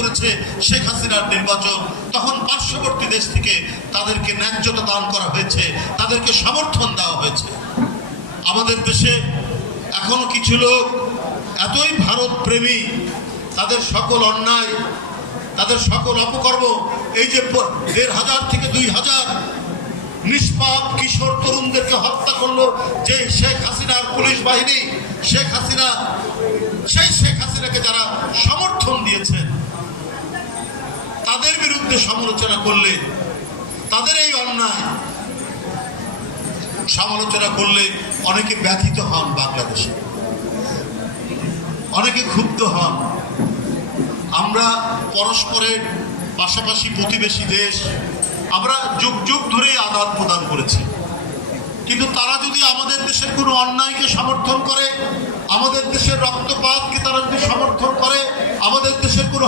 করেছে শেখ হাসিনার নির্বাচন, তখন পার্শ্ববর্তী দেশ থেকে তাদেরকে ন্যায্যতা দান করা হয়েছে, তাদেরকে সমর্থন দেওয়া হয়েছে। আমাদের দেশে এখনো কিছু লোক এতই ভারত প্রেমী, তাদের সকল অন্যায়, তাদের সকল অপকর্ম, এই যে ১,৫০০ থেকে ২,০০০ নিষ্পাপ কিশোর তরুণদেরকে হত্যা করলো যে শেখ হাসিনার পুলিশ বাহিনী, শেখ হাসিনাকে যারা সমর্থন দিয়েছেন, তাদের বিরুদ্ধে সমালোচনা করলে, তাদের এই অন্যায় সমালোচনা করলে অনেকে ব্যথিত হন, বাংলাদেশে অনেকে ক্ষুব্ধ হন। আমরা পরস্পরের পাশাপাশি প্রতিবেশী দেশ, আমরা যুগ যুগ ধরেই আদান প্রদান করেছি, কিন্তু তারা যদি আমাদের দেশের কোনো অন্যায়কে সমর্থন করে, আমাদের দেশের রক্তপাতকে তারা যদি সমর্থন করে, আমাদের দেশের কোনো